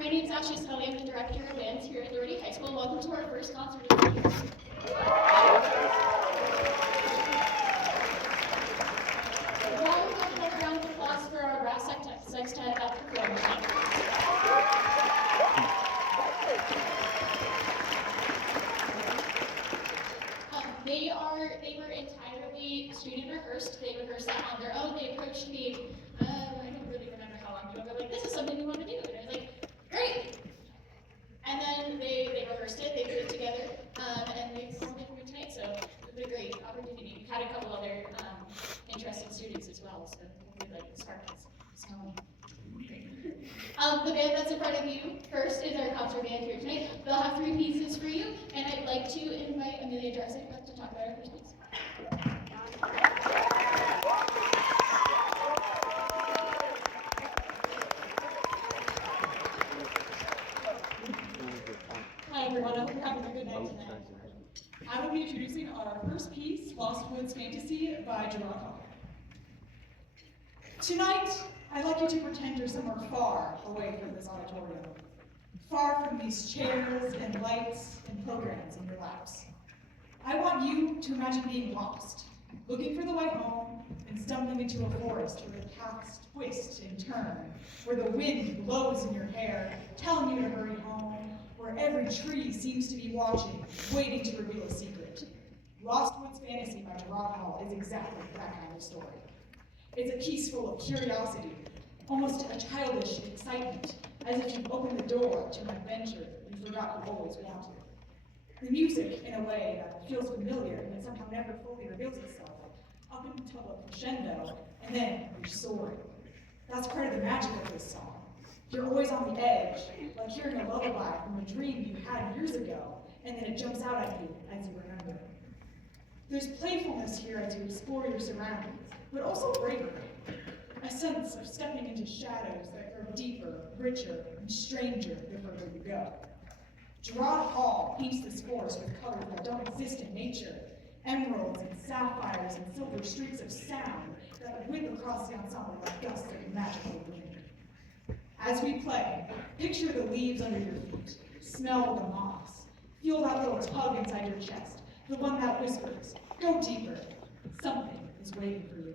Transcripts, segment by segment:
My name is Ashley Scully. I'm the director of bands here at Doherty High School. Welcome to our first concert of the year. Now we're going to have a round of applause for our brass sextet at the performance. They were entirely student rehearsed. They rehearsed that on their own. They approached me, I don't really remember how long ago, but like, this is something we want to do. And I was like, great. And then they rehearsed it, they put it together, and they performed it for me tonight. So it was a great opportunity. We had a couple other interesting students as well, so hopefully like spark this. The band that's in front of you first is our concert band here tonight. They'll have 3 pieces for you, and I'd like to invite Amelia Darcy to talk about our first piece. Hi everyone, I hope you're having a good night tonight. I will be introducing our first piece, Lost Woods Fantasy by Gerard Hall. Tonight, I'd like you to pretend you're somewhere far away from this auditorium, far from these chairs and lights and programs in your laps. I want you to imagine being lost, looking for the way home, and stumbling into a forest where the paths twist and turn, where the wind blows in your hair, telling you to hurry home, where every tree seems to be watching, waiting to reveal a secret. Lost Woods Fantasy by Gerard Hall is exactly that kind of story. It's a piece full of curiosity, almost a childish excitement, as if you've opened the door to an adventure you forgot you always wanted. The music, in a way that feels familiar and yet somehow never fully reveals itself, up until a crescendo, and then you're soaring. That's part of the magic of this song. You're always on the edge, like hearing a lullaby from a dream you had years ago, and then it jumps out at you as you remember. There's playfulness here as you explore your surroundings, but also bravery. A sense of stepping into shadows that grow deeper, richer, and stranger the further you go. Gerard Hall paints this forest with colors that don't exist in nature, emeralds and sapphires and silver streaks of sound that whip across the ensemble like gusts of magical wind. As we play, picture the leaves under your feet, smell the moss, feel that little tug inside your chest, the one that whispers, go deeper, something is waiting for you.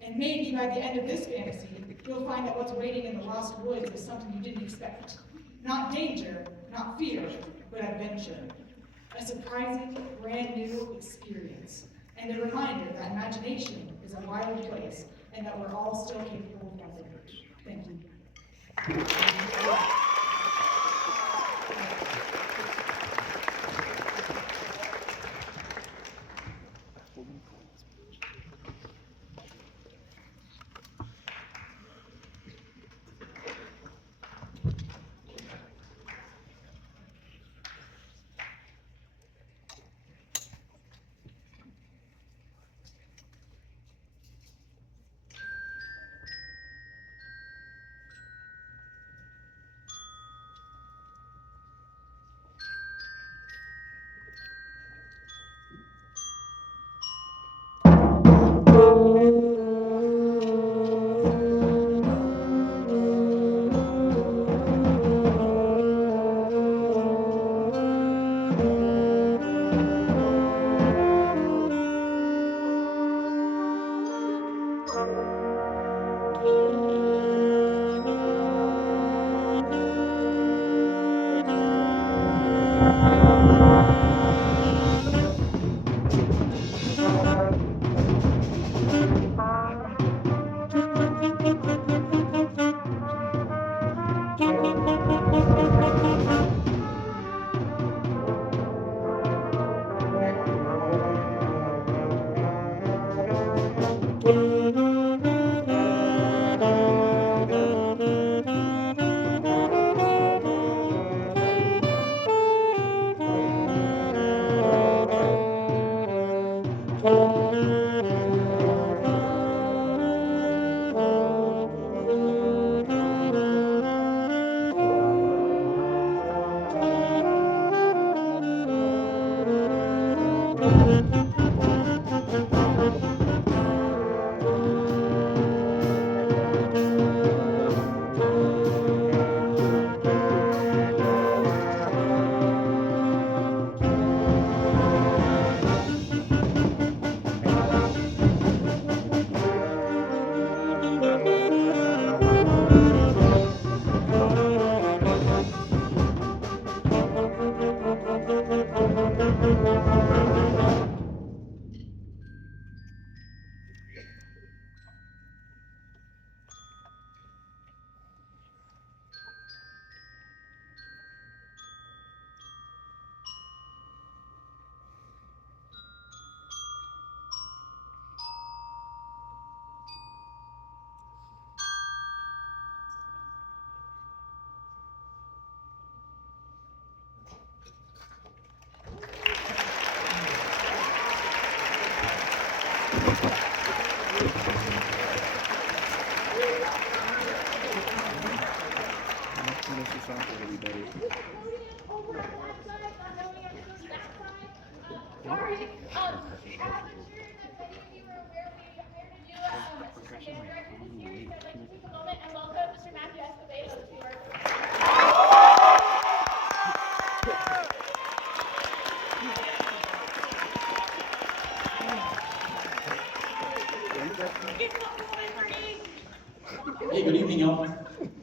And maybe by the end of this fantasy, you'll find that what's waiting in the lost woods is something you didn't expect. Not danger, not fear, but adventure. A surprising, brand new experience. And a reminder that imagination is a wild place and that we're all still capable of loving it. Thank you.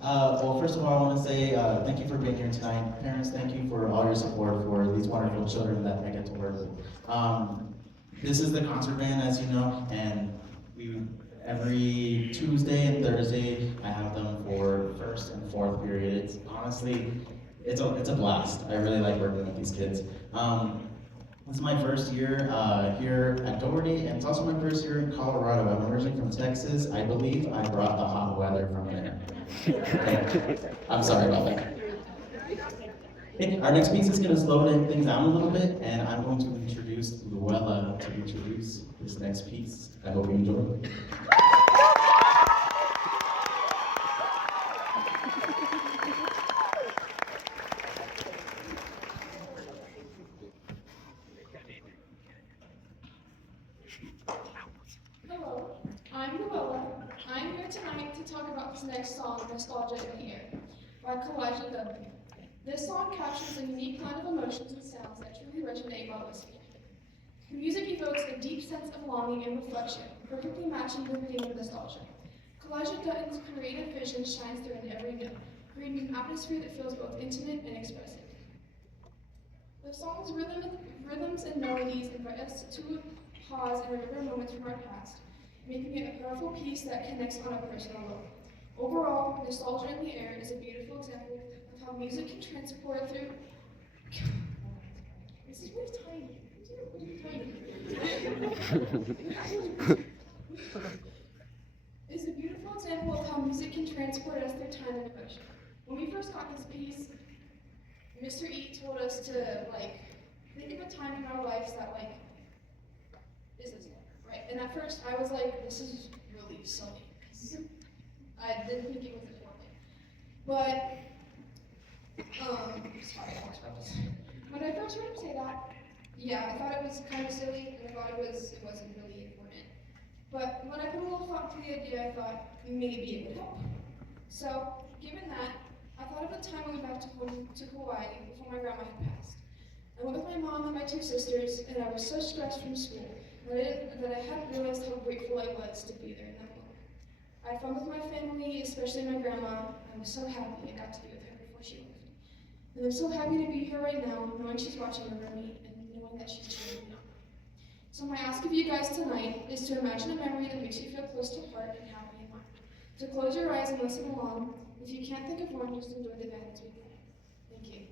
Well, first of all, I want to say thank you for being here tonight. Parents, thank you for all your support for these wonderful children that I get to work with. This is the concert band, as you know, and we every Tuesday and Thursday I have them for first and fourth period. It's honestly, it's a blast. I really like working with these kids. This is my first year here at Doherty, and it's also my first year in Colorado. I'm originally from Texas. I believe I brought the hot weather from there. Okay. I'm sorry about that. Okay, our next piece is going to slow things down a little bit, and I'm going to introduce Luella to introduce this next piece. I hope you enjoy. Hello, I'm Luella. I'm here tonight to talk about this next song, Nostalgia in the Air, by Kalijah W. This song captures a unique blend of emotions and sounds that truly resonate while listening. The music evokes a deep sense of longing and reflection, perfectly matching the feeling of nostalgia. Kalijah Dutton's creative vision shines through in every note, creating an atmosphere that feels both intimate and expressive. The song's rhythms and melodies invite us to pause and remember moments from our past, making it a powerful piece that connects on a personal level. Overall, Nostalgia in the Air is a beautiful example of how music can transport through. This is really tiny. Is a beautiful example of how music can transport us through time and emotion. When we first got this piece, Mr. E told us to think of a time in our lives that is this right? And at first I was like, this is really silly. I didn't think it was important. But sorry, I lost focus. When I first heard him say that, yeah, I thought it was kind of silly, and I thought it wasn't really important. But when I put a little thought to the idea, I thought maybe it would help. So, given that, I thought of the time I went back to Hawaii before my grandma had passed. I went with my mom and my two sisters, and I was so stressed from school that I hadn't realized how grateful I was to be there in that moment. I had fun with my family, especially my grandma. I was so happy I got to be with her before she left. And I'm so happy to be here right now, knowing she's watching over me and knowing that she's cheering me on. So my ask of you guys tonight is to imagine a memory that makes you feel close to heart and happy in mind. To close your eyes and listen along. If you can't think of one, just enjoy the band as we play. Thank you.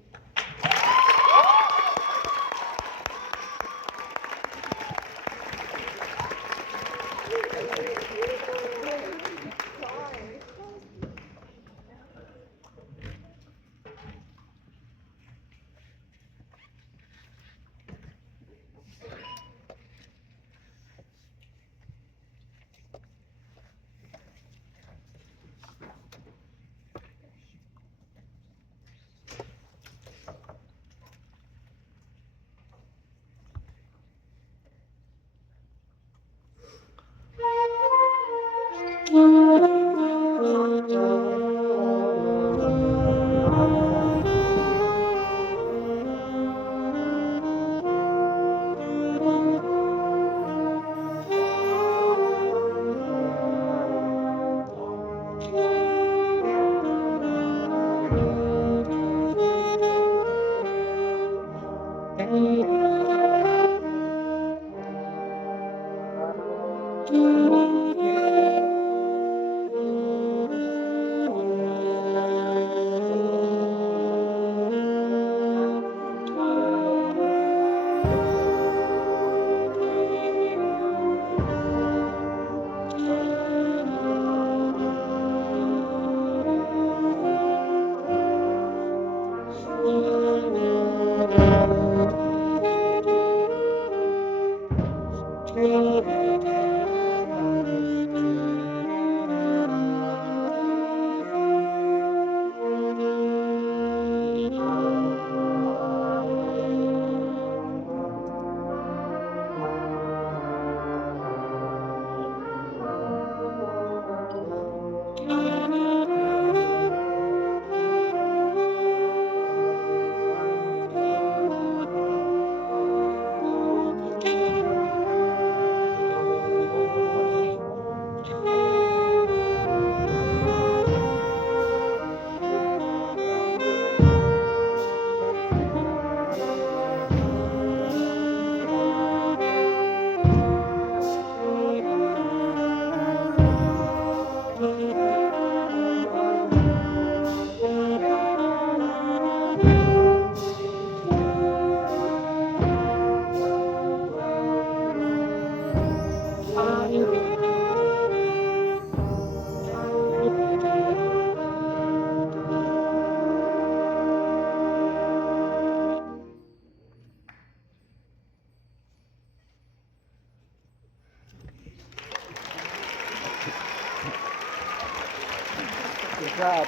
job.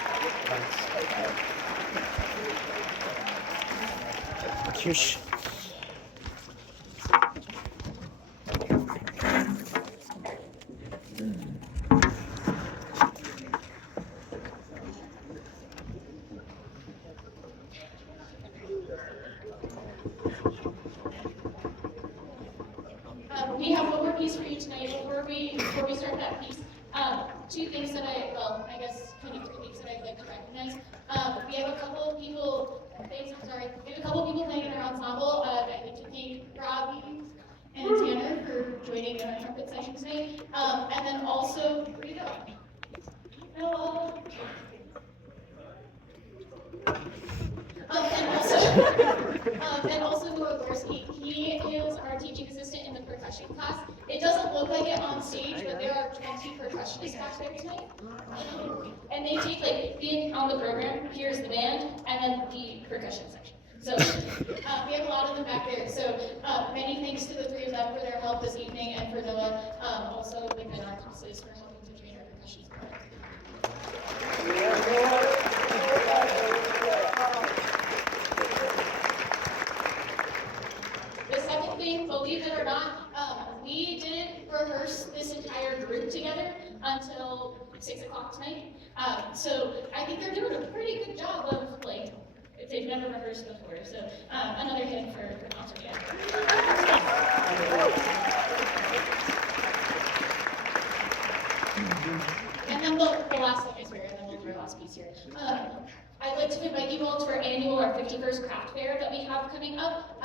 Kish. We have one more piece for you tonight before we start that piece. Two things that I guess kind of 3 things that I'd like to recognize. We have a couple of people, we have a couple of people playing in our ensemble. I'd like to thank Robbie and Tanner for joining the trumpet section today. And then also, where do you go? Hello. And also Noah Gorski. He is our teaching assistant in the percussion class. It doesn't look like it on stage, but there are 20 percussionists back there tonight. And they take, like, being on the program, here's the band, and then the percussion section. So we have a lot of them back there. So many thanks to the 3 of them for their help this evening, and for Noah, also within our classes for helping to train our percussion support. The second thing, believe it or not, we didn't rehearse this entire group together until 6 o'clock tonight. So I think they're doing a pretty good job of, like, if they've never rehearsed before. So another hit for concert band. And then the last thing I swear, and then we'll do our last piece here. I'd like to invite you all to our 51st craft fair that we have coming up.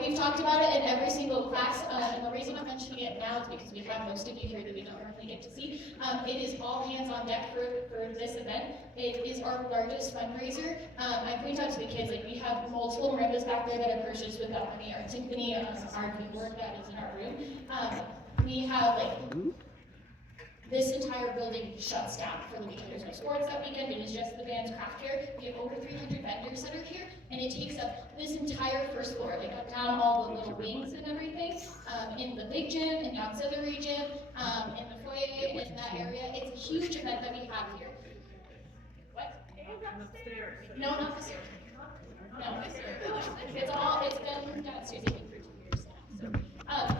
We've talked about it in every single class, and the reason I'm mentioning it now is because we have most of you here that we don't normally get to see. It is all hands on deck for this event. It is our largest fundraiser. I point out to the kids, like, we have multiple marimbas back there that are purchased with that money. Our symphony, our keyboard that is in our room. We have, like, this entire building shuts down for the weekend. There's no sports that weekend. It is just the band's craft fair. We have over 300 vendors that are here, and it takes up this entire first floor. They cut down all the little wings and everything, in the big gym, in the auxiliary gym, in the foyer, in that area. It's a huge event that we have here. What? No, not the stairs. No, it's been downstairs I think for 2 years now. So,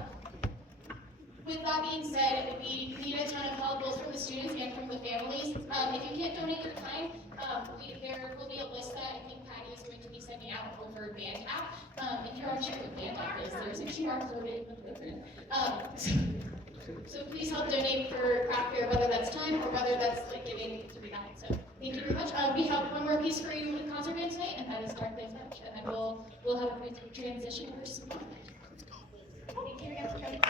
with that being said, we need a ton of help both from the students and from the families. If you can't donate your time, there will be a list that I think Patty is going to be sending out over Band app. If you're unsure what Band app is, there's a QR code in the program. So please help donate for craft fair, whether that's time or whether that's, like, giving to be done. So thank you very much. We have one more piece for you with concert band tonight, and that is Dark Days Match, and then we'll have a quick transition over to some fun. Thank you again for coming.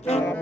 Well,